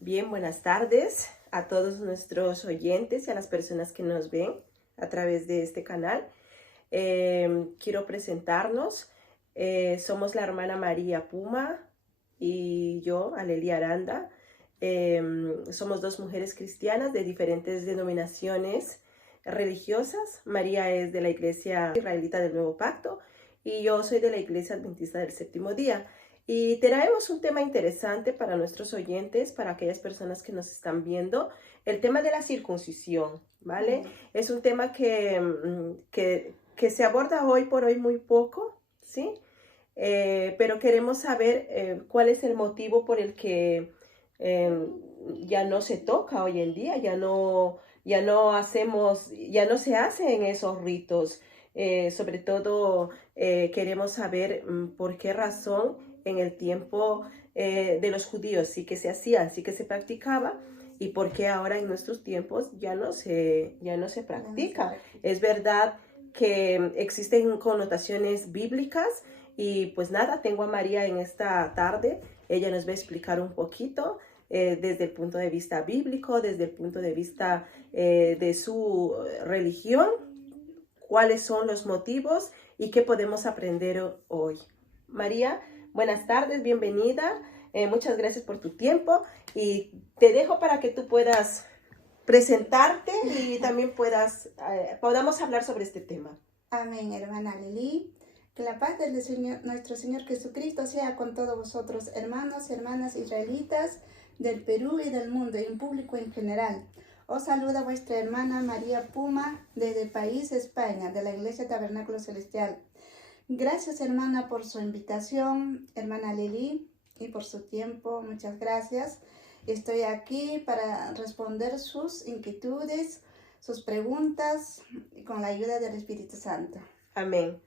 Bien, buenas tardes a todos nuestros oyentes y a las personas que nos ven a través de este canal. Quiero presentarnos. Somos la hermana María Puma y yo, Aleli Aranda. Somos dos mujeres cristianas de diferentes denominaciones religiosas. María es de la Iglesia Israelita del Nuevo Pacto y yo soy de la Iglesia Adventista del Séptimo Día. Y traemos un tema interesante para nuestros oyentes, para aquellas personas que nos están viendo, el tema de la circuncisión, ¿vale? Es un tema que se aborda hoy por hoy muy poco, ¿sí? Pero queremos saber cuál es el motivo por el que ya no se toca hoy en día, ya no se hacen esos ritos. Sobre todo queremos saber por qué razón en el tiempo de los judíos sí que se hacía, sí que se practicaba, y por qué ahora en nuestros tiempos ya no se practica. Es verdad que existen connotaciones bíblicas y pues nada, tengo a María en esta tarde. Ella nos va a explicar un poquito desde el punto de vista bíblico, desde el punto de vista de su religión, cuáles son los motivos y qué podemos aprender hoy. María, buenas tardes, bienvenida. Muchas gracias por tu tiempo y te dejo para que tú puedas presentarte y también podamos hablar sobre este tema. Amén, hermana Lili. Que la paz del Señor, nuestro Señor Jesucristo sea con todos vosotros, hermanos y hermanas israelitas del Perú y del mundo y en público en general. Os saluda vuestra hermana María Puma desde el país España, de la Iglesia Tabernáculo Celestial. Gracias, hermana, por su invitación, hermana Lili, y por su tiempo. Muchas gracias. Estoy aquí para responder sus inquietudes, sus preguntas, con la ayuda del Espíritu Santo. Amén.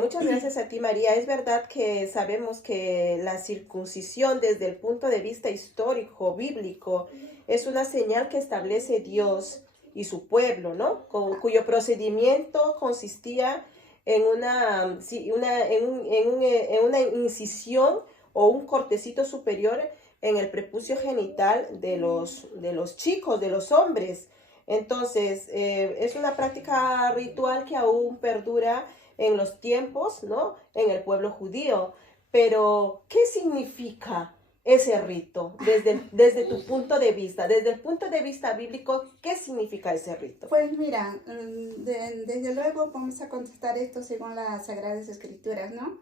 Muchas gracias a ti, María. Es verdad que sabemos que la circuncisión desde el punto de vista histórico, bíblico, es una señal que establece Dios y su pueblo, ¿no? Cuyo procedimiento consistía en una incisión o un cortecito superior en el prepucio genital de los chicos, de los hombres. Entonces, es una práctica ritual que aún perdura en los tiempos, ¿no? En el pueblo judío. Pero, ¿qué significa ese rito desde tu punto de vista? Desde el punto de vista bíblico, ¿qué significa ese rito? Pues mira, desde luego vamos a contestar esto según las Sagradas Escrituras, ¿no?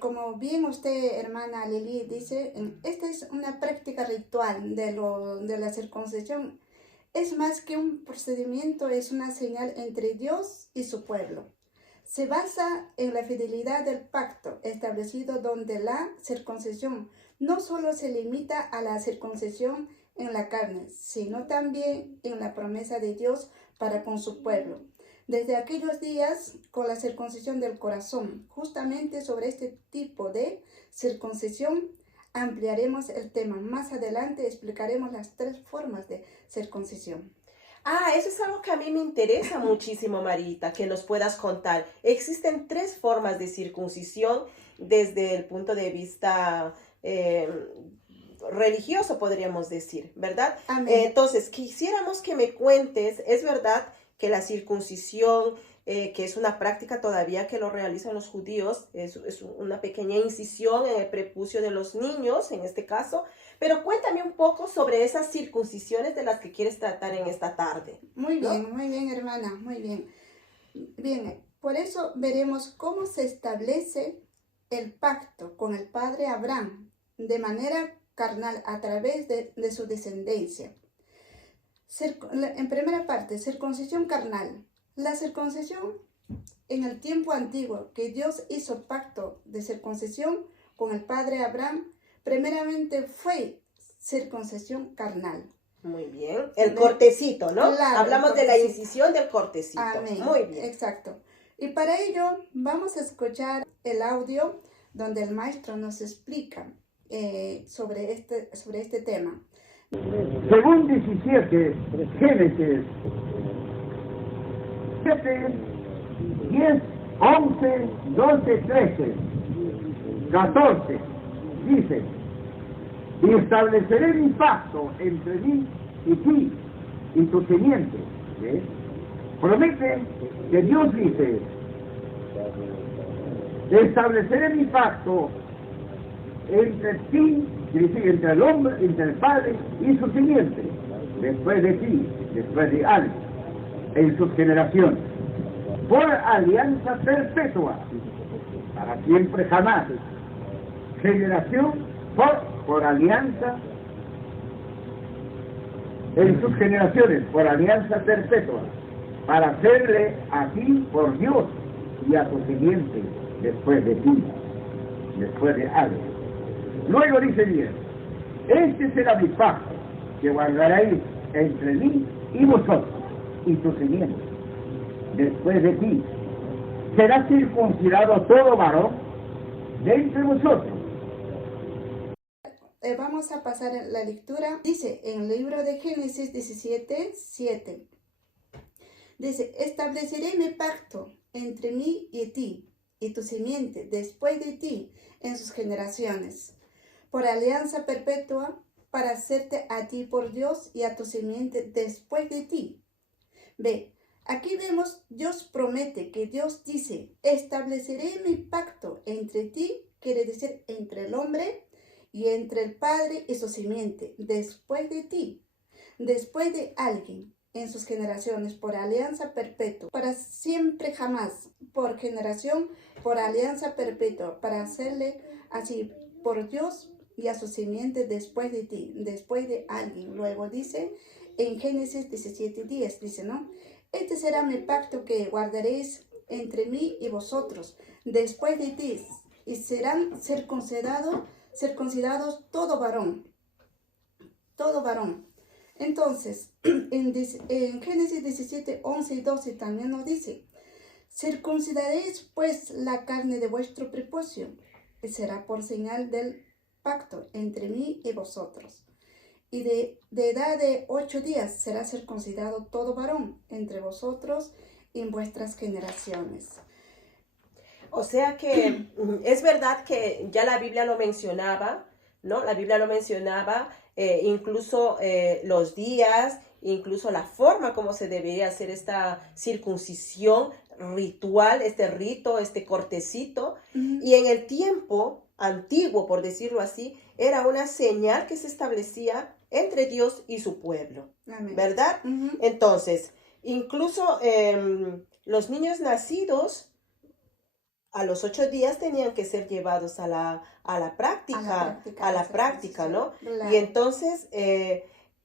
Como bien usted, hermana Lili, dice, esta es una práctica ritual de la circuncisión. Es más que un procedimiento, es una señal entre Dios y su pueblo. Se basa en la fidelidad del pacto establecido, donde la circuncisión no solo se limita a la circuncisión en la carne, sino también en la promesa de Dios para con su pueblo. Desde aquellos días, con la circuncisión del corazón, justamente sobre este tipo de circuncisión, ampliaremos el tema. Más adelante explicaremos las 3 formas de circuncisión. Eso es algo que a mí me interesa muchísimo, Marita, que nos puedas contar. Existen 3 formas de circuncisión desde el punto de vista religioso, podríamos decir, ¿verdad? Entonces, quisiéramos que me cuentes, es verdad que la circuncisión, que es una práctica todavía que lo realizan los judíos, es una pequeña incisión en el prepucio de los niños, en este caso, pero cuéntame un poco sobre esas circuncisiones de las que quieres tratar en esta tarde. Muy bien, hermana, muy bien. Bien, por eso veremos cómo se establece el pacto con el padre Abraham de manera carnal a través de su descendencia. En primera parte, circuncisión carnal. La circuncisión en el tiempo antiguo que Dios hizo pacto de circuncisión con el padre Abraham, primeramente fue circuncisión carnal. Muy bien. El cortecito, ¿no? Claro, Hablamos de la incisión del cortecito. Amén. Muy bien. Exacto. Y para ello vamos a escuchar el audio donde el maestro nos explica sobre este tema. Según 17, Génesis 7, 10, 11, 12, 13, 14, dice: y estableceré mi pacto entre mí y ti y tu simiente. ¿Ves? Promete que Dios dice: estableceré mi pacto entre ti, entre el hombre, entre el padre y su simiente, después de ti, después de alguien, en sus generaciones, por alianza perpetua, para siempre jamás, generación por alianza, en sus generaciones, por alianza perpetua, para hacerle a ti por Dios y a tu simiente, después de ti, después de alguien. Luego dice bien: este será mi pacto que guardaréis entre mí y vosotros y tu simiente después de ti. Será circuncidado todo varón de entre vosotros. Vamos a pasar a la lectura. Dice en el libro de Génesis 17, 7. Dice: estableceré mi pacto entre mí y ti y tu simiente después de ti en sus generaciones, por alianza perpetua, para hacerte a ti por Dios y a tu simiente después de ti. Ve, aquí vemos, Dios promete, que Dios dice: estableceré mi pacto entre ti, quiere decir entre el hombre, y entre el padre y su simiente, después de ti, después de alguien, en sus generaciones, por alianza perpetua, para siempre jamás, por generación, por alianza perpetua, para hacerle así por Dios y a su simiente después de ti, después de alguien. Luego dice en Génesis 17:10, dice, ¿no? Este será mi pacto que guardaréis entre mí y vosotros después de ti, y serán circuncidados todo varón. Todo varón. Entonces, en Génesis 17, 11 y 12 también nos dice: circuncidaréis pues la carne de vuestro prepucio, y será por señal del pacto entre mí y vosotros. Y de edad de 8 días será circuncidado todo varón entre vosotros y en vuestras generaciones. O sea que es verdad que ya la Biblia lo mencionaba, ¿no? La Biblia lo mencionaba, incluso los días, incluso la forma como se debería hacer esta circuncisión ritual, este rito, este cortecito. Y en el tiempo antiguo, por decirlo así, era una señal que se establecía entre Dios y su pueblo, Amén. ¿Verdad? Entonces, incluso los niños nacidos a los 8 días tenían que ser llevados a la práctica, ¿no? Claro. Y entonces,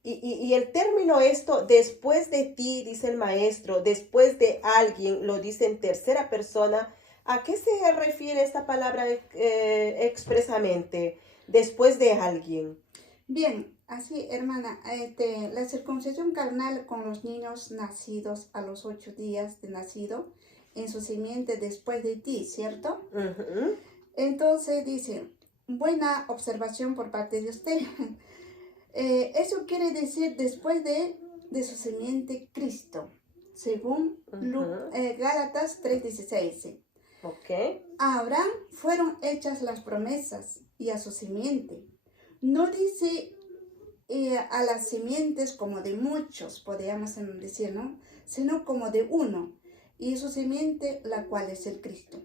y el término esto, después de ti, dice el maestro, después de alguien, lo dice en tercera persona. ¿A qué se refiere esta palabra expresamente? Después de alguien. Bien, así, hermana, la circuncisión carnal con los niños nacidos a los 8 días de nacido, en su simiente después de ti, ¿cierto? Entonces dice, buena observación por parte de usted. Eso quiere decir después de su simiente Cristo, según Gálatas 3:16. A Abraham fueron hechas las promesas y a su simiente. No dice a las simientes como de muchos, podríamos decir, ¿no? Sino como de uno, y su simiente, la cual es el Cristo.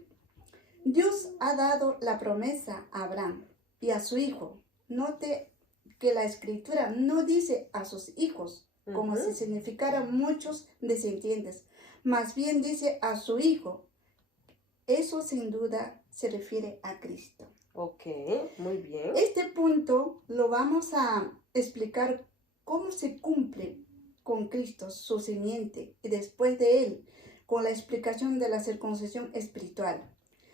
Dios ha dado la promesa a Abraham y a su hijo. Note que la escritura no dice a sus hijos, como si significaran muchos descendientes, más bien dice a su hijo. Eso sin duda se refiere a Cristo. Ok, muy bien. Este punto lo vamos a explicar cómo se cumple con Cristo, su simiente, y después de él, con la explicación de la circuncisión espiritual.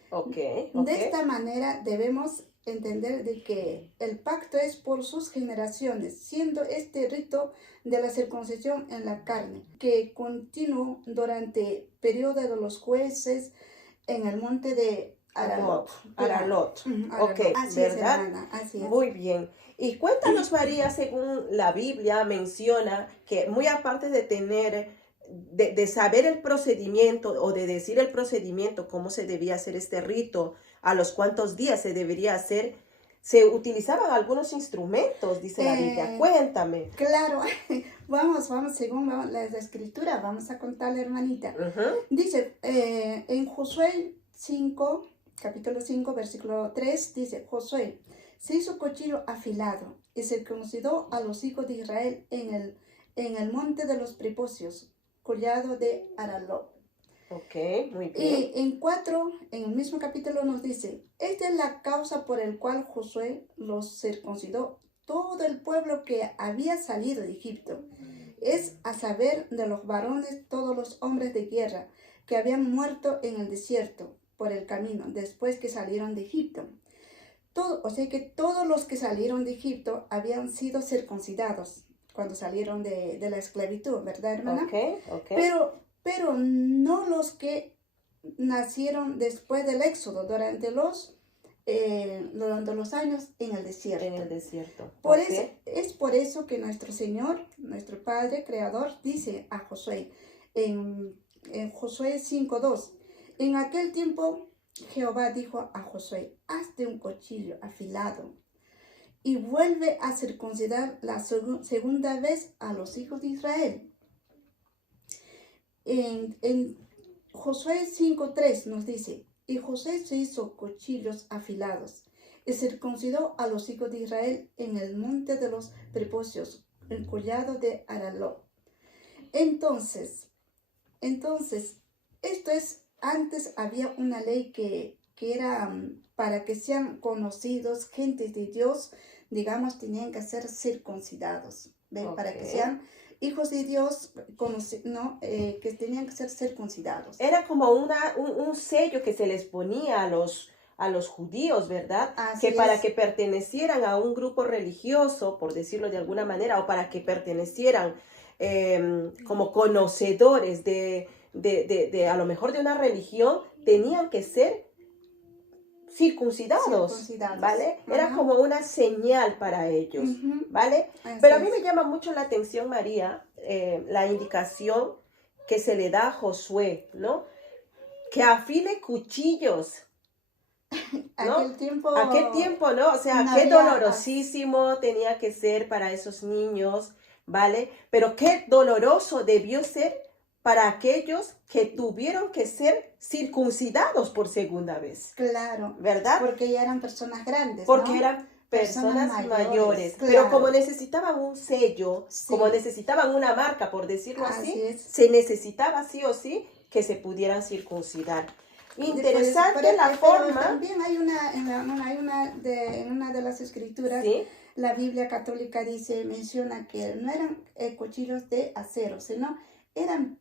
Ok, De esta manera debemos entender de que el pacto es por sus generaciones, siendo este rito de la circuncisión en la carne, que continuó durante el periodo de los jueces en el monte de Aralot. Aralot. Ok, Así ¿verdad? es, hermana, así es. Muy bien. Y cuéntanos, María, según la Biblia menciona que muy aparte de tener, de saber el procedimiento o de decir el procedimiento, cómo se debía hacer este rito, a los cuántos días se debería hacer, se utilizaban algunos instrumentos, dice la Biblia. Cuéntame. Claro, vamos, según la escritura, vamos a contarle, hermanita. Dice, en Josué 5, capítulo 5, versículo 3, dice, Josué se hizo cuchillo afilado y circuncidó a los hijos de Israel en el monte de los prepucios, collado de Aralot. Ok, muy bien. Y en el mismo capítulo nos dice, esta es la causa por el cual Josué los circuncidó todo el pueblo que había salido de Egipto. Es a saber de los varones todos los hombres de guerra que habían muerto en el desierto por el camino después que salieron de Egipto. O sea que todos los que salieron de Egipto habían sido circuncidados cuando salieron de la esclavitud, ¿verdad, hermana? Ok. Pero no los que nacieron después del éxodo, durante los años en el desierto. En el desierto. Es por eso que nuestro Señor, nuestro Padre Creador, dice a Josué, en Josué 5:2, en aquel tiempo Jehová dijo a Josué, hazte un cuchillo afilado y vuelve a circuncidar la segunda vez a los hijos de Israel. En Josué 5:3 nos dice, y Josué se hizo cuchillos afilados y circuncidó a los hijos de Israel en el monte de los prepucios, el collado de Aralot. Entonces, esto es, antes había una ley que era para que sean conocidos, gentes de Dios, digamos, tenían que ser circuncidados, ¿ven? Para que sean hijos de Dios, que tenían que ser circuncidados. Era como un sello que se les ponía a los judíos, ¿verdad? Así para es. que pertenecieran a un grupo religioso, por decirlo de alguna manera, o para que pertenecieran como conocedores de a lo mejor de una religión, tenían que ser circuncidados, ¿vale? Era como una señal para ellos, ¿vale? Pero a mí me llama mucho la atención, María, la indicación que se le da a Josué, ¿no? Que afile cuchillos, ¿no? Aquel tiempo, ¿no? O sea, qué dolorosísimo tenía que ser para esos niños, ¿vale? Pero qué doloroso debió ser para aquellos que tuvieron que ser circuncidados por segunda vez. Claro. ¿Verdad? Porque ya eran personas grandes, Porque ¿no? eran personas mayores. Claro. Pero como necesitaban un sello, como necesitaban una marca, por decirlo así, se necesitaba sí o sí que se pudieran circuncidar. Interesante la forma. También hay en una de las escrituras, ¿sí? La Biblia católica menciona que no eran cuchillos de acero, sino eran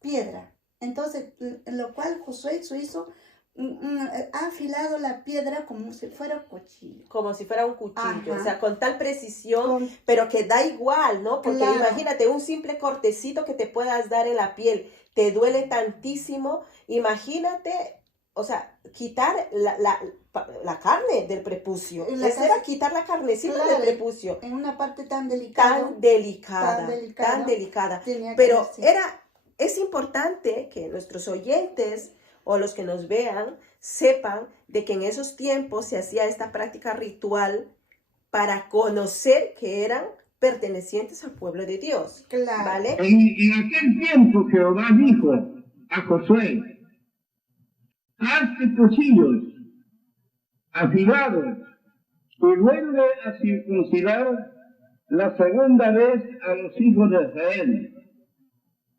piedra. Entonces, lo cual Josué hizo, ha afilado la piedra como si fuera cuchillo. Como si fuera un cuchillo, o sea, con tal precisión, pero que da igual, ¿no? Porque imagínate, un simple cortecito que te puedas dar en la piel, te duele tantísimo, imagínate, o sea, quitar la carne del prepucio. Era quitar la carnecita del prepucio. En una parte tan delicada. Tan delicada. Pero es importante que nuestros oyentes o los que nos vean sepan de que en esos tiempos se hacía esta práctica ritual para conocer que eran pertenecientes al pueblo de Dios. Claro. ¿Vale? En aquel tiempo Jehová dijo a Josué, hazte cuchillos afilados y vuelve a circuncidar la segunda vez a los hijos de Israel.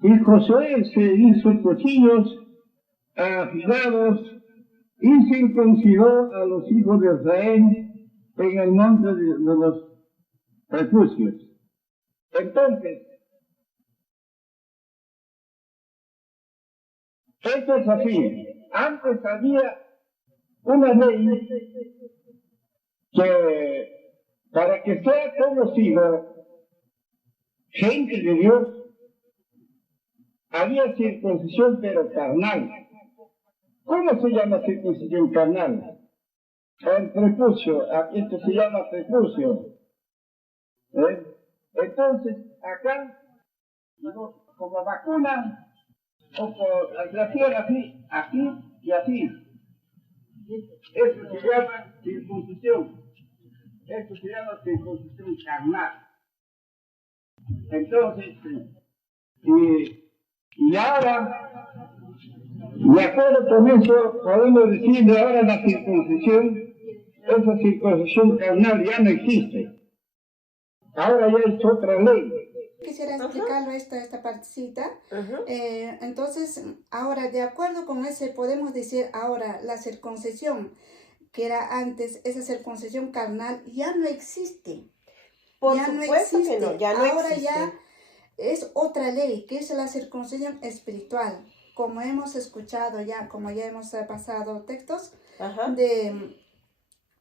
Y Josué se hizo cuchillos afilados y circuncidó a los hijos de Israel en el monte de los prepucios. Entonces, Esto es así. Antes había una ley que para que sea conocido gente de Dios, había circuncisión pero carnal. ¿Cómo se llama circuncisión carnal? El prepucio, esto se llama prepucio. Entonces, acá, como vacuna, o se hacían así, así y así. Eso se llama circuncisión. Esto se llama circuncisión carnal. Entonces, y ahora, de acuerdo con eso, podemos decir de ahora la circuncisión, esa circuncisión carnal ya no existe. Ahora ya es otra ley. Quisiera explicarlo esta partecita. Entonces, ahora, de acuerdo con ese, podemos decir ahora la circuncisión, que era antes, esa circuncisión carnal, ya no existe. Por ya supuesto no existe. que no, ya no ahora existe. Ya es otra ley, que es la circuncisión espiritual. Como hemos escuchado ya, como ya hemos pasado textos,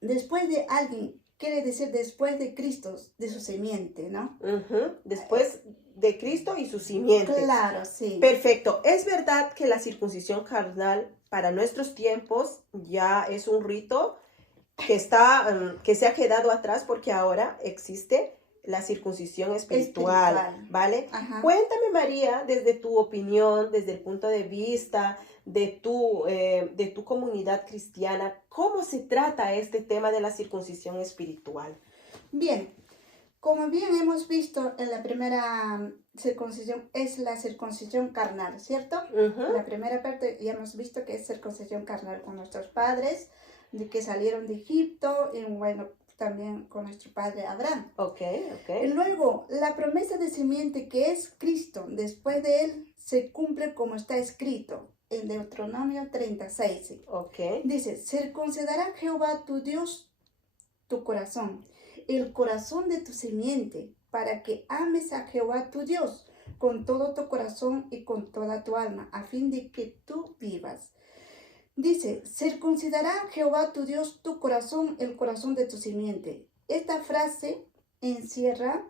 después de alguien, quiere decir después de Cristo, de su simiente, ¿no? Después de Cristo y su simiente. Claro, sí. Perfecto. Es verdad que la circuncisión carnal para nuestros tiempos ya es un rito que se ha quedado atrás porque ahora existe la circuncisión espiritual. ¿Vale? Ajá. Cuéntame, María, desde tu opinión, desde el punto de vista de tu comunidad cristiana, ¿cómo se trata este tema de la circuncisión espiritual? Bien, como bien hemos visto en la primera circuncisión, es la circuncisión carnal, ¿cierto? La primera parte ya hemos visto que es circuncisión carnal con nuestros padres, de que salieron de Egipto, y bueno, también con nuestro padre Abraham. Y luego, la promesa de simiente que es Cristo, después de él, se cumple como está escrito en Deuteronomio 36. Dice, circuncidará Jehová tu Dios tu corazón, el corazón de tu simiente, para que ames a Jehová tu Dios con todo tu corazón y con toda tu alma, a fin de que tú vivas. Dice, circuncidará Jehová tu Dios tu corazón, el corazón de tu simiente. Esta frase encierra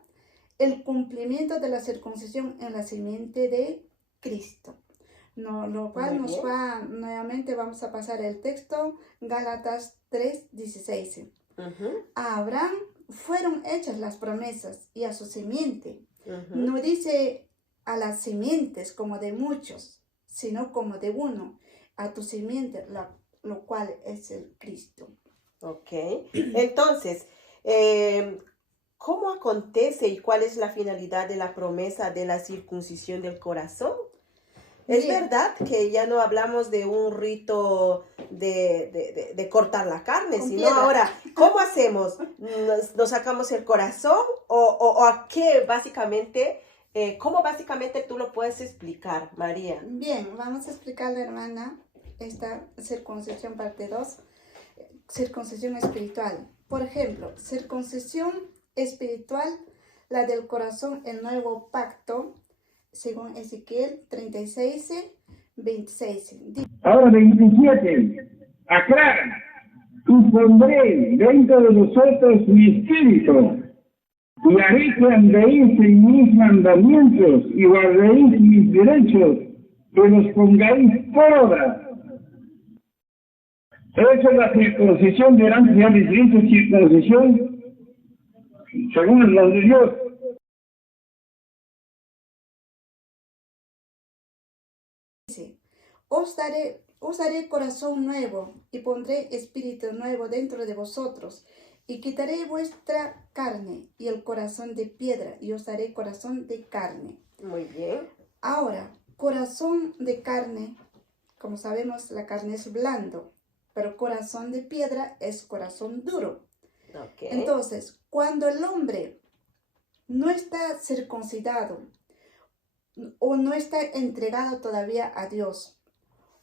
el cumplimiento de la circuncisión en la simiente de Cristo. Lo cual nos va, nuevamente vamos a pasar el texto, Gálatas 3:16. A Abraham fueron hechas las promesas y a su simiente. No dice a las simientes como de muchos, sino como de uno, a tu simiente, lo cual es el Cristo. Entonces, ¿cómo acontece y cuál es la finalidad de la promesa de la circuncisión del corazón? Es verdad que ya no hablamos de un rito de cortar la carne, sino piedra. Ahora, ¿cómo hacemos? ¿Nos sacamos el corazón o a qué básicamente? ¿Cómo básicamente tú lo puedes explicar, María? Bien, vamos a explicarle, hermana, esta circuncisión parte 2, circuncisión espiritual. Por ejemplo, circuncisión espiritual, la del corazón, el nuevo pacto, según Ezequiel 36:26. Ahora 27, aclara, y pondré dentro de vosotros mi espíritu, y haré que andéis en mis mandamientos, y guardéis mis derechos, que los pongáis por obra. Esa es la circuncisión de antes, ya les dice circuncisión, según el plan de Dios. Os daré corazón nuevo y pondré espíritu nuevo dentro de vosotros y quitaré vuestra carne y el corazón de piedra y os daré corazón de carne. Muy bien. Ahora, corazón de carne, como sabemos, la carne es blando, pero corazón de piedra es corazón duro. Entonces, cuando el hombre no está circuncidado o no está entregado todavía a Dios,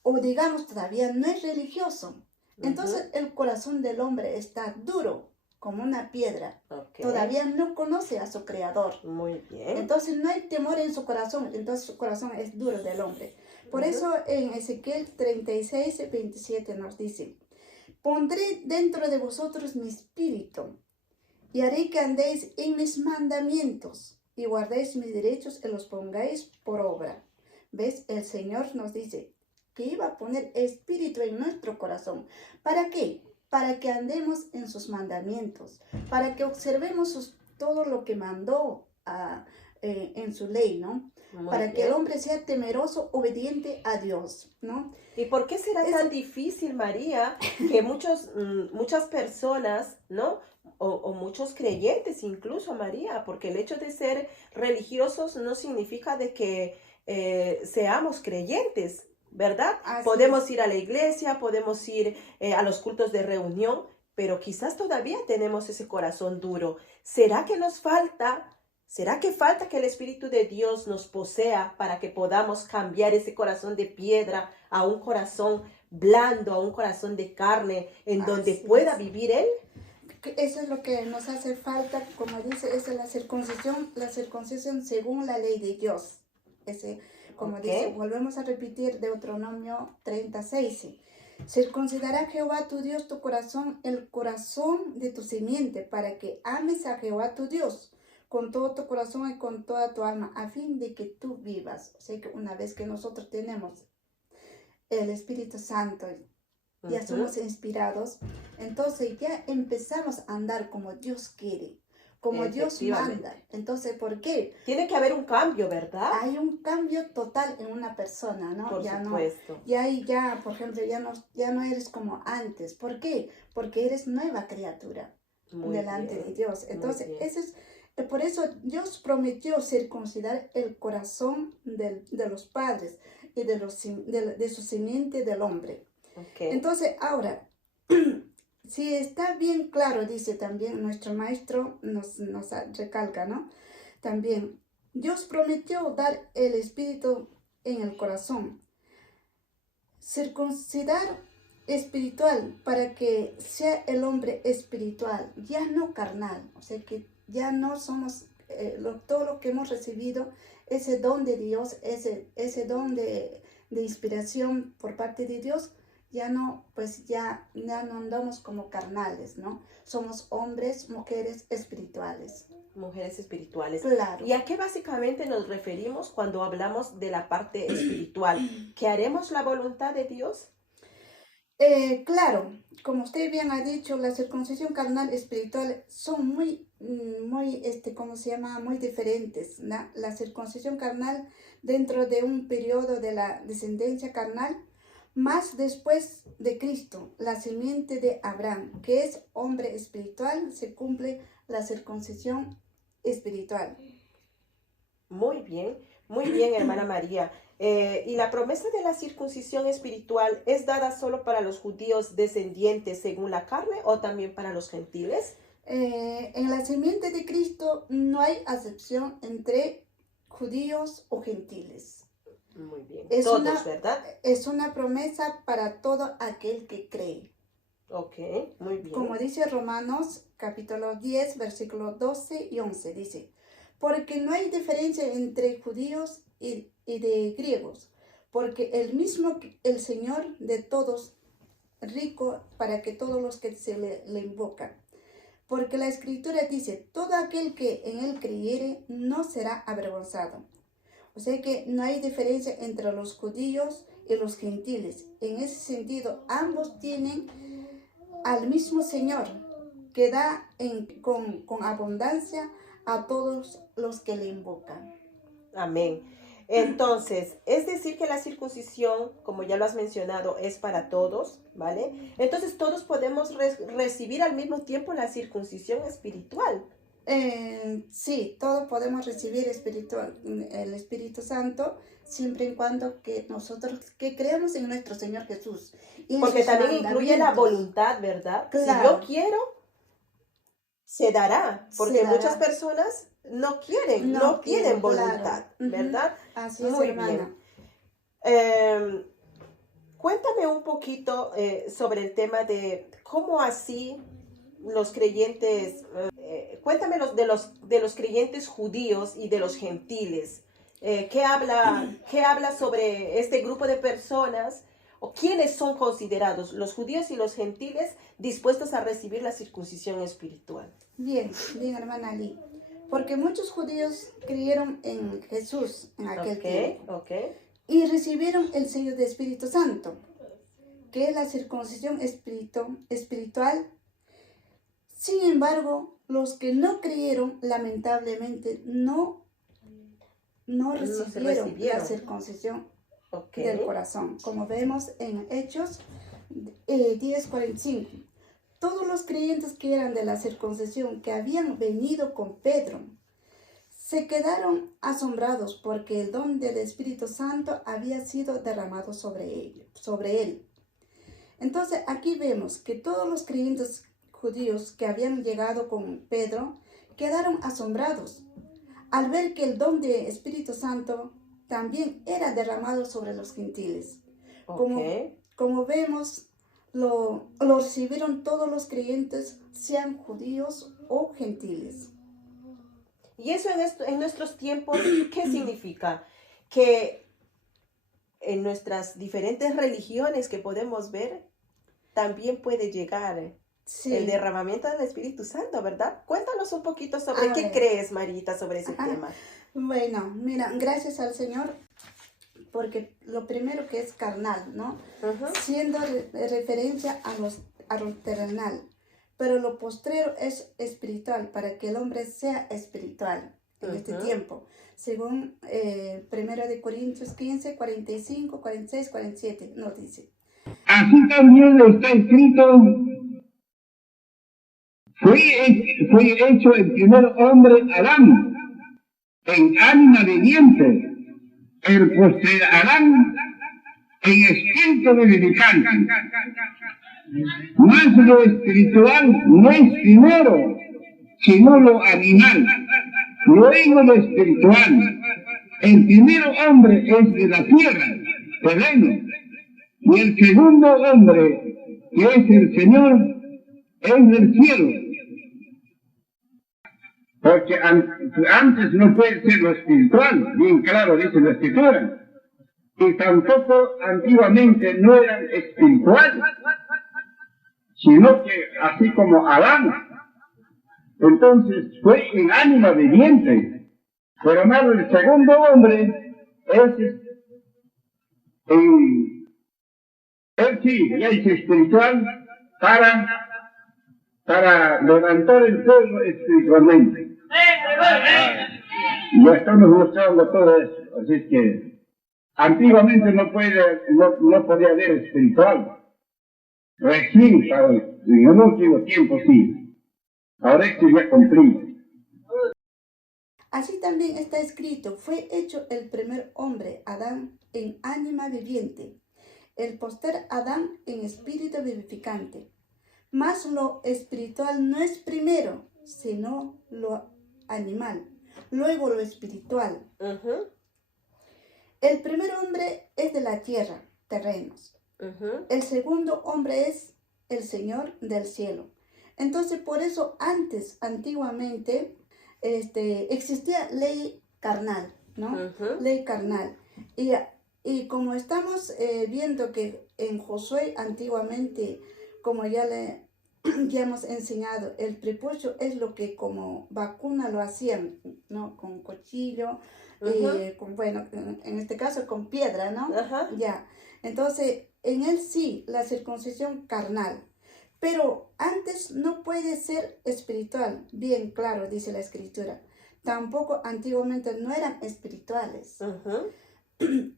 o digamos todavía no es religioso, entonces el corazón del hombre está duro como una piedra. Todavía no conoce a su creador. Muy bien. Entonces no hay temor en su corazón, entonces su corazón es duro del hombre. Por eso en Ezequiel 36, 27 nos dice, pondré dentro de vosotros mi espíritu y haré que andéis en mis mandamientos y guardéis mis derechos y los pongáis por obra. ¿Ves? El Señor nos dice que iba a poner espíritu en nuestro corazón. ¿Para qué? Para que andemos en sus mandamientos, para que observemos todo lo que mandó en su ley, ¿no? Para que el hombre sea temeroso, obediente a Dios, ¿no? ¿Y por qué será tan difícil, María, que muchas personas, ¿no? O muchos creyentes incluso, María, porque el hecho de ser religiosos no significa de que seamos creyentes, ¿verdad? Podemos ir a la iglesia, podemos ir a los cultos de reunión, pero quizás todavía tenemos ese corazón duro. ¿Será que nos falta? ¿Será que falta que el Espíritu de Dios nos posea para que podamos cambiar ese corazón de piedra a un corazón blando, a un corazón de carne, en donde pueda vivir Él? Eso es lo que nos hace falta, como dice, esa es la circuncisión según la ley de Dios. Como dice, volvemos a repetir Deuteronomio 36. Circuncidará Jehová tu Dios tu corazón, el corazón de tu simiente, para que ames a Jehová tu Dios con todo tu corazón y con toda tu alma, a fin de que tú vivas. O sea que una vez que nosotros tenemos el Espíritu Santo, ya somos inspirados, entonces ya empezamos a andar como Dios quiere, como Dios manda. Entonces, ¿por qué? Tiene que haber un cambio, ¿verdad? Hay un cambio total en una persona, ¿no? Por supuesto. Ya, por ejemplo, ya no eres como antes. ¿Por qué? Porque eres nueva criatura delante de Dios. Entonces, por eso Dios prometió circuncidar el corazón de los padres y de su simiente del hombre. Entonces, ahora, si está bien claro, dice también nuestro maestro, nos recalca, ¿no? También, Dios prometió dar el espíritu en el corazón. Circuncidar espiritual para que sea el hombre espiritual, ya no carnal. O sea que ya no somos, todo lo que hemos recibido, ese don de Dios, ese don de inspiración por parte de Dios, ya no andamos como carnales, ¿no? Somos hombres, mujeres espirituales. Mujeres espirituales. Claro. ¿Y a qué básicamente nos referimos cuando hablamos de la parte espiritual? ¿Que haremos la voluntad de Dios? Claro, como usted bien ha dicho, la circuncisión carnal espiritual son muy, ¿cómo se llama? Muy diferentes, ¿no? La circuncisión carnal dentro de un periodo de la descendencia carnal, más después de Cristo, la simiente de Abraham, que es hombre espiritual, se cumple la circuncisión espiritual. Muy bien, hermana María. ¿Y la promesa de la circuncisión espiritual es dada solo para los judíos descendientes según la carne o también para los gentiles? En la simiente de Cristo no hay acepción entre judíos o gentiles. Muy bien, todos, ¿verdad? Es una promesa para todo aquel que cree. Ok, muy bien. Como dice Romanos capítulo 10, versículos 12 y 11, dice, porque no hay diferencia entre judíos y de griegos, porque el Señor de todos, rico para que todos los que se le invocan. Porque la Escritura dice, todo aquel que en él creyere no será avergonzado. O sea que no hay diferencia entre los judíos y los gentiles. En ese sentido, ambos tienen al mismo Señor, que da con abundancia a todos los que le invocan. Amén. Entonces, es decir que la circuncisión, como ya lo has mencionado, es para todos, ¿vale? Entonces, todos podemos recibir al mismo tiempo la circuncisión espiritual. Sí, todos podemos recibir el Espíritu Santo, siempre y cuando que nosotros creamos en nuestro Señor Jesús. Porque también incluye la voluntad, ¿verdad? Claro. Si yo quiero, se dará, porque muchas personas no quieren, no tienen voluntad, claro. ¿Verdad? Así es, muy hermana. Bien. Cuéntame un poquito sobre el tema de cómo así los creyentes, cuéntame de los creyentes judíos y de los gentiles. ¿Qué habla sobre este grupo de personas o quiénes son considerados los judíos y los gentiles dispuestos a recibir la circuncisión espiritual? Bien, bien, hermana Lee. Porque muchos judíos creyeron en Jesús en aquel tiempo y recibieron el sello de Espíritu Santo, que es la circuncisión espiritual. Sin embargo, los que no creyeron, lamentablemente, no recibieron la circuncisión del corazón, como vemos en Hechos 10:45. Todos los creyentes que eran de la circuncisión, que habían venido con Pedro, se quedaron asombrados porque el don del Espíritu Santo había sido derramado sobre él. Entonces aquí vemos que todos los creyentes judíos que habían llegado con Pedro quedaron asombrados al ver que el don del Espíritu Santo también era derramado sobre los gentiles. Como vemos, lo recibieron todos los creyentes, sean judíos o gentiles. Y eso en nuestros tiempos, ¿qué significa? Que en nuestras diferentes religiones que podemos ver, también puede llegar el derramamiento del Espíritu Santo, ¿verdad? Cuéntanos un poquito sobre qué crees, Marita, sobre ese tema. Bueno, mira, gracias al Señor, porque lo primero que es carnal, ¿no? Siendo referencia a lo terrenal. Pero lo postrero es espiritual, para que el hombre sea espiritual en este tiempo. Según 1 de Corintios 15, 45, 46, 47, nos dice. Así también está escrito, fue hecho el primer hombre Adán, en ánima viviente, el postrer Adán, en espíritu vivificante. Mas lo espiritual no es primero, sino lo animal, luego lo espiritual. El primer hombre es de la tierra, terreno, y el segundo hombre, que es el Señor, es del cielo. Porque antes no puede ser lo espiritual, bien claro dice la Escritura, y tampoco antiguamente no eran espirituales, sino que así como Adán, entonces fue en ánima viviente. Pero hermano, el segundo hombre es él sí, ya es espiritual para levantar el pueblo espiritualmente. Ya estamos mostrando todo eso, así es que antiguamente no podía haber espiritual. Recién, en el último tiempo sí. Ahora esto ya cumplido. Así también está escrito, fue hecho el primer hombre, Adán, en ánima viviente, el postrer Adán en espíritu vivificante. Mas lo espiritual no es primero, sino lo animal, luego lo espiritual. El primer hombre es de la tierra, terrenos. El segundo hombre es el Señor del cielo. Entonces, por eso antiguamente, existía ley carnal, ¿no? Ley carnal. Y como estamos viendo que en Josué antiguamente, como ya hemos enseñado, el prepucio es lo que como vacuna lo hacían, ¿no? Con cuchillo, bueno, en este caso con piedra, ¿no? Ya. Entonces, en él sí, la circuncisión carnal. Pero antes no puede ser espiritual. Bien claro, dice la Escritura. Tampoco antiguamente no eran espirituales.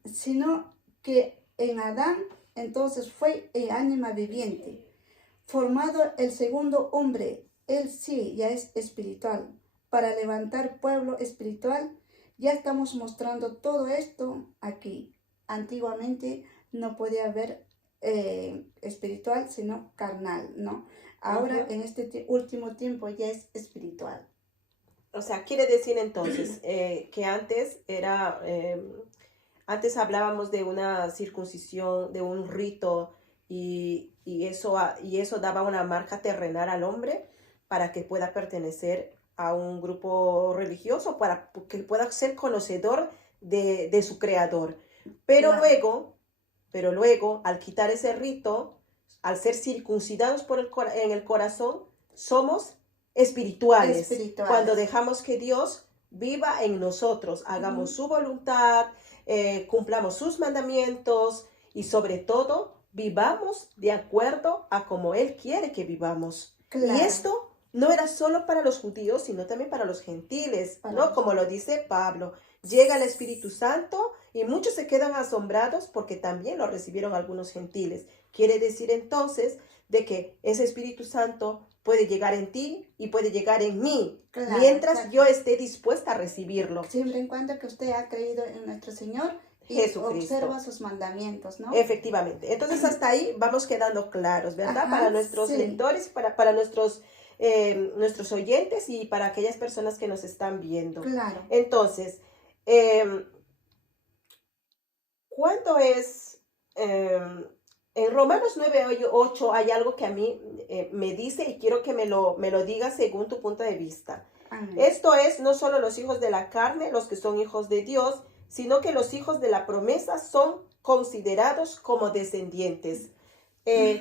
Sino que en Adán, entonces fue el ánima viviente. Formado el segundo hombre, él sí ya es espiritual. Para levantar pueblo espiritual, ya estamos mostrando todo esto aquí. Antiguamente no podía haber espiritual, sino carnal, ¿no? Ahora, en este último tiempo, ya es espiritual. O sea, quiere decir entonces que antes hablábamos de una circuncisión, de un rito, y eso daba una marca terrenal al hombre para que pueda pertenecer a un grupo religioso, para que pueda ser conocedor de su creador. Pero Claro. luego, al quitar ese rito, al ser circuncidados en el corazón, somos espirituales. Cuando Espirituales. dejamos que Dios viva en nosotros, hagamos su voluntad, cumplamos sus mandamientos y sobre todo vivamos de acuerdo a como Él quiere que vivamos. Y Claro. esto no era solo para los judíos, sino también para los gentiles, Para ¿no? los- Como lo dice Pablo. Llega el Espíritu Santo y muchos se quedan asombrados porque también lo recibieron algunos gentiles. Quiere decir entonces de que ese Espíritu Santo puede llegar en ti y puede llegar en mí, Claro, mientras exacto. yo esté dispuesta a recibirlo. Siempre en cuanto que usted ha creído en nuestro Señor y Jesucristo. observa sus mandamientos, ¿no? Efectivamente. Entonces hasta ahí vamos quedando claros, ¿verdad? Ajá, Para nuestros sí. lectores, para nuestros oyentes y para aquellas personas que nos están viendo. Claro. Entonces, ¿cuándo es? En Romanos 9:8 hay algo que a mí me dice y quiero que me lo digas según tu punto de vista. Amén. Esto es, no solo los hijos de la carne, los que son hijos de Dios, sino que los hijos de la promesa son considerados como descendientes.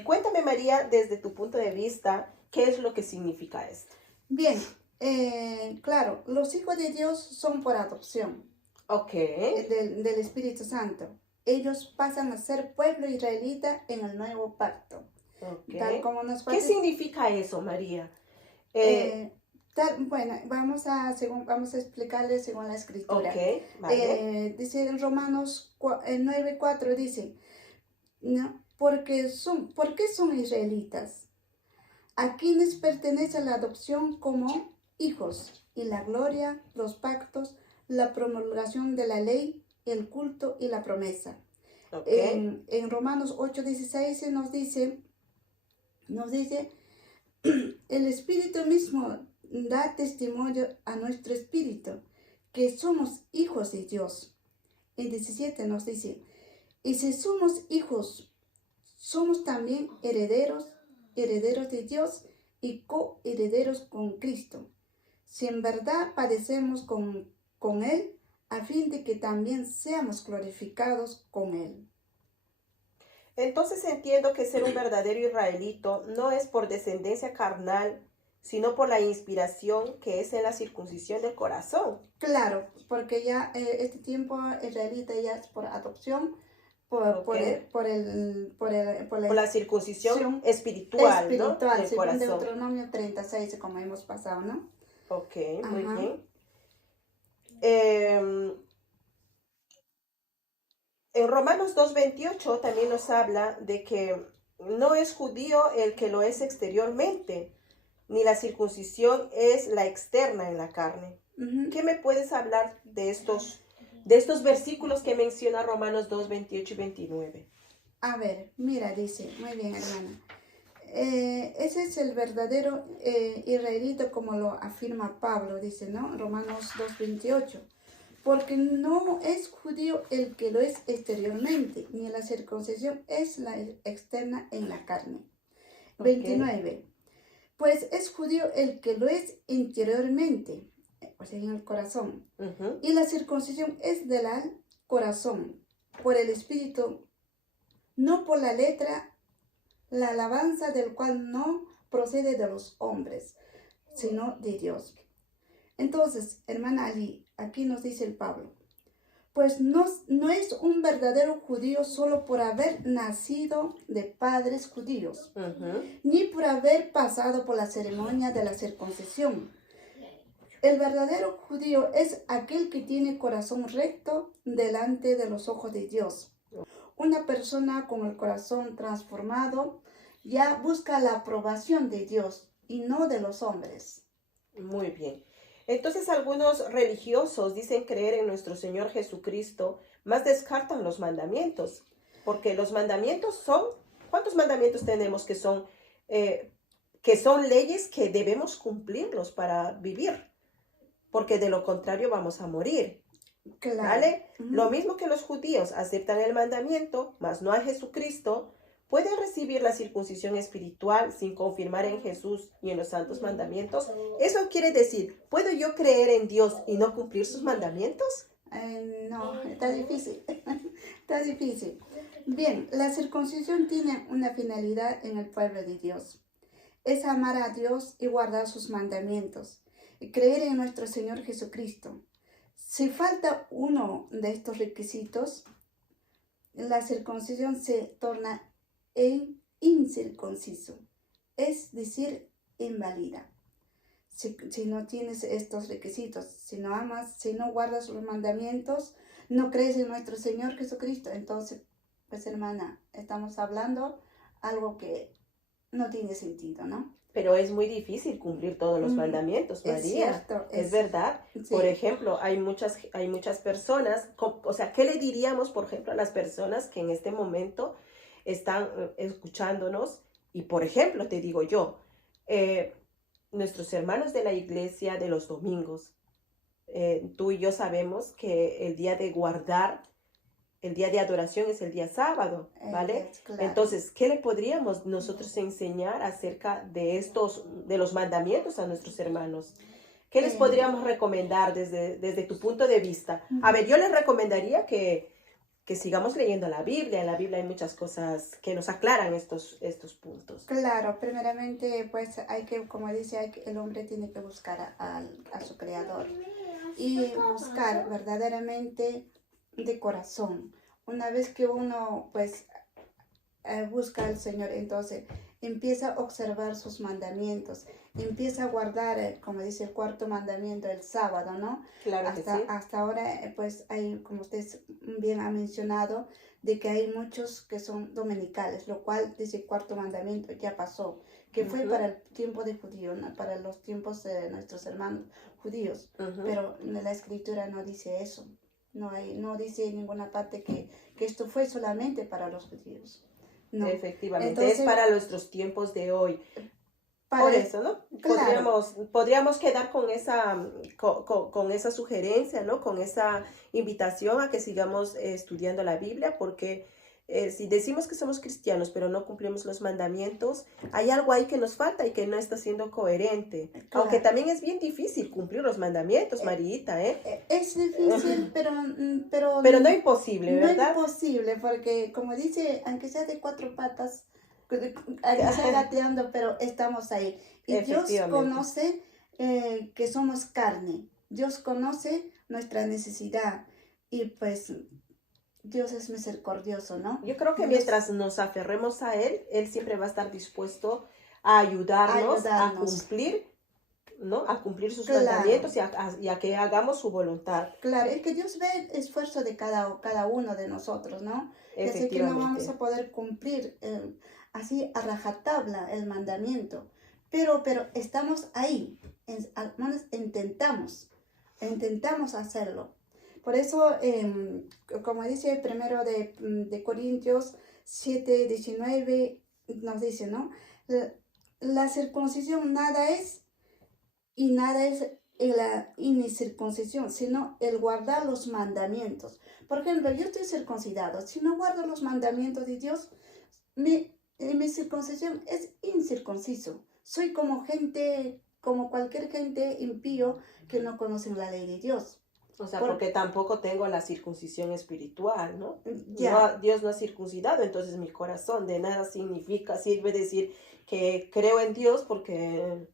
Cuéntame, María, desde tu punto de vista, ¿qué es lo que significa esto? Bien, claro, los hijos de Dios son por adopción Ok, del Espíritu Santo. Ellos pasan a ser pueblo israelita en el nuevo pacto. Tal ok. como nos ¿Qué parece. significa eso, María? Bueno, vamos a explicarle según la escritura. Ok, vale. Dice en Romanos 9:4, dice, ¿no? ¿Por qué son israelitas? A quienes pertenece la adopción como hijos y la gloria, los pactos, la promulgación de la ley, el culto y la promesa. Ok. En Romanos 8:16 nos dice, el Espíritu mismo da testimonio a nuestro espíritu que somos hijos de Dios. En 17 nos dice, y si somos hijos, somos también herederos de Dios y coherederos con Cristo. Si en verdad padecemos con Él, a fin de que también seamos glorificados con Él. Entonces entiendo que ser un verdadero israelito no es por descendencia carnal, sino por la inspiración que es en la circuncisión del corazón. Claro, porque ya este tiempo israelita ya es por adopción, por la circuncisión espiritual, ¿no? Del según corazón. Deuteronomio 36, como hemos pasado, ¿no? Ok, muy Ajá. bien. En Romanos 2:28 también nos habla de que no es judío el que lo es exteriormente, ni la circuncisión es la externa en la carne. Ujú. ¿Qué me puedes hablar de estos versículos que menciona Romanos 2:28 y 29? A ver, mira, dice, muy bien, hermana. Ese es el verdadero israelita, como lo afirma Pablo, dice, ¿no? Romanos 2:28. Porque no es judío el que lo es exteriormente, ni la circuncisión es la externa en la carne. Ok. 29. Pues es judío el que lo es interiormente, o sea, en el corazón. Ujú. Y la circuncisión es del corazón, por el espíritu, no por la letra, la alabanza del cual no procede de los hombres, sino de Dios. Entonces, hermana Ali, aquí nos dice el Pablo, pues no es un verdadero judío solo por haber nacido de padres judíos, Ujú. ni por haber pasado por la ceremonia de la circuncisión. El verdadero judío es aquel que tiene corazón recto delante de los ojos de Dios. Una persona con el corazón transformado ya busca la aprobación de Dios y no de los hombres. Muy bien. Entonces algunos religiosos dicen creer en nuestro Señor Jesucristo, más descartan los mandamientos, porque los mandamientos son, ¿cuántos mandamientos tenemos que son leyes que debemos cumplirlos para vivir? Porque de lo contrario vamos a morir. Claro. ¿Vale? Ujú. Lo mismo que los judíos aceptan el mandamiento, mas no a Jesucristo, pueden recibir la circuncisión espiritual sin confirmar en Jesús y en los santos mandamientos. Eso quiere decir, ¿puedo yo creer en Dios y no cumplir sus mandamientos? No, está difícil. Está difícil. Bien, la circuncisión tiene una finalidad en el pueblo de Dios. Es amar a Dios y guardar sus mandamientos y creer en nuestro Señor Jesucristo. Si falta uno de estos requisitos, la circuncisión se torna en incircunciso, es decir, inválida. Si no tienes estos requisitos, si no amas, si no guardas los mandamientos, no crees en nuestro Señor Jesucristo, entonces, pues hermana, estamos hablando algo que no tiene sentido, ¿no? Pero es muy difícil cumplir todos los mandamientos, María. Es cierto. Es verdad. Sí. Por ejemplo, hay muchas personas, o sea, ¿qué le diríamos, por ejemplo, a las personas que en este momento están escuchándonos? Y, por ejemplo, te digo yo, nuestros hermanos de la iglesia de los domingos, tú y yo sabemos que el día de guardar, el día de adoración es el día sábado, ¿vale? Claro. Entonces, ¿qué le podríamos nosotros enseñar acerca de de los mandamientos a nuestros hermanos? ¿Qué les podríamos recomendar desde tu punto de vista? A ver, yo les recomendaría que sigamos leyendo la Biblia. En la Biblia hay muchas cosas que nos aclaran estos puntos. Claro, primeramente, pues hay que, como dice, el hombre tiene que buscar a su Creador y buscar verdaderamente de corazón. Una vez que uno pues busca al Señor, entonces empieza a observar sus mandamientos, empieza a guardar, como dice el cuarto mandamiento, el sábado, ¿no? Claro que sí. Hasta ahora pues hay, como usted bien ha mencionado, de que hay muchos que son dominicales, lo cual dice el cuarto mandamiento ya pasó, que fue para el tiempo de judíos, ¿no? Para los tiempos de nuestros hermanos judíos, pero la escritura no dice eso. No dice en ninguna parte que esto fue solamente para los judíos. No. Efectivamente, entonces, es para nuestros tiempos de hoy. Por eso, ¿no? Claro. Podríamos quedar con esa sugerencia, ¿no? Con esa invitación a que sigamos estudiando la Biblia, porque si decimos que somos cristianos, pero no cumplimos los mandamientos, hay algo ahí que nos falta y que no está siendo coherente. Claro. Aunque también es bien difícil cumplir los mandamientos, Marita, ¿eh? Es difícil, pero no imposible, ¿verdad? No imposible, porque como dice, aunque sea de 4 patas, aunque sea gateando, pero estamos ahí. Y Dios conoce que somos carne. Dios conoce nuestra necesidad. Y pues Dios es misericordioso, ¿no? Yo creo que mientras nos aferremos a Él, Él siempre va a estar dispuesto a ayudarnos. A cumplir, ¿no? A cumplir sus mandamientos y a que hagamos su voluntad. Claro, es que Dios ve el esfuerzo de cada uno de nosotros, ¿no? Así que no vamos a poder cumplir así a rajatabla el mandamiento. Pero estamos ahí, al menos intentamos hacerlo. Por eso, como dice el primero de Corintios 7:19, nos dice, ¿no? La circuncisión nada es la incircuncisión, sino el guardar los mandamientos. Por ejemplo, yo estoy circuncidado. Si no guardo los mandamientos de Dios, mi circuncisión es incircunciso. Soy como cualquier gente impío que no conocen la ley de Dios. O sea, porque tampoco tengo la circuncisión espiritual, ¿no? Ya. Dios no ha circuncidado, entonces mi corazón de nada sirve decir que creo en Dios porque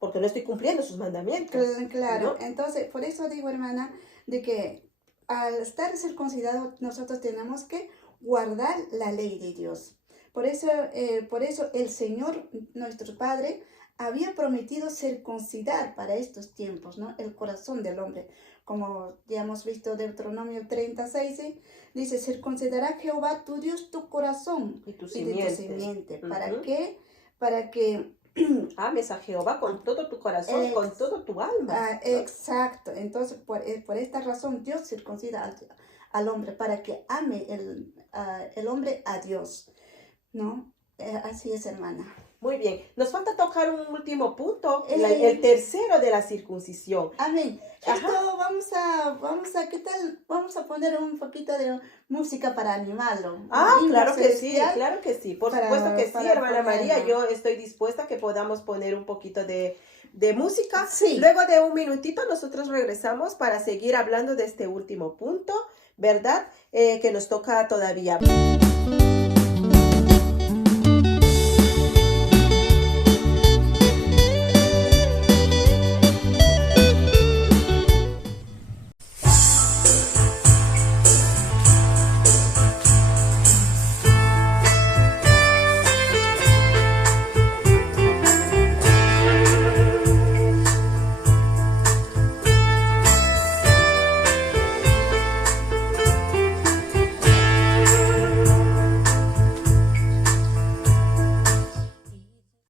no estoy cumpliendo sus mandamientos. Claro, ¿no? Entonces, por eso digo, hermana, de que al estar circuncidados nosotros tenemos que guardar la ley de Dios. Por eso el Señor, nuestro Padre, había prometido circuncidar para estos tiempos, ¿no? El corazón del hombre. Como ya hemos visto Deuteronomio 36, dice, circuncidará Jehová tu Dios tu corazón y tu simiente. ¿Para qué? Para que ames a Jehová con todo tu corazón, con todo tu alma. ¿No? Exacto. Entonces, por esta razón, Dios circuncida al hombre, para que ame el hombre a Dios, ¿no? Así es, hermana. Muy bien. Nos falta tocar un último punto, el tercero de la circuncisión. Amén. Esto ¿qué tal? Vamos a poner un poquito de música para animarlo. Claro que sí. Por supuesto que sí, hermana María. Yo estoy dispuesta a que podamos poner un poquito de de música. Sí. Luego de un minutito nosotros regresamos para seguir hablando de este último punto, ¿verdad? Que nos toca todavía.